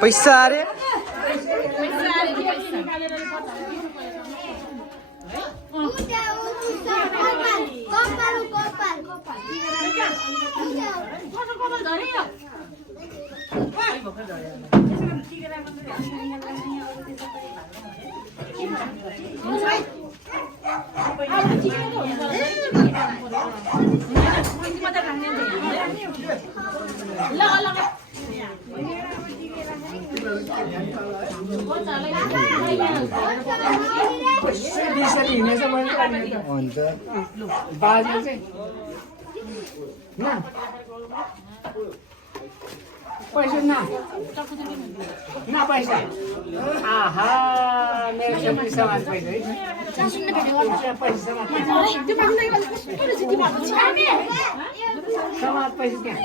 पैसा अरे हुन्छ बाजे चाहिँ पैसा न पैसा आहा मेरो छोरी समाज पैसा है पैसा समाज पैसा त्यहाँ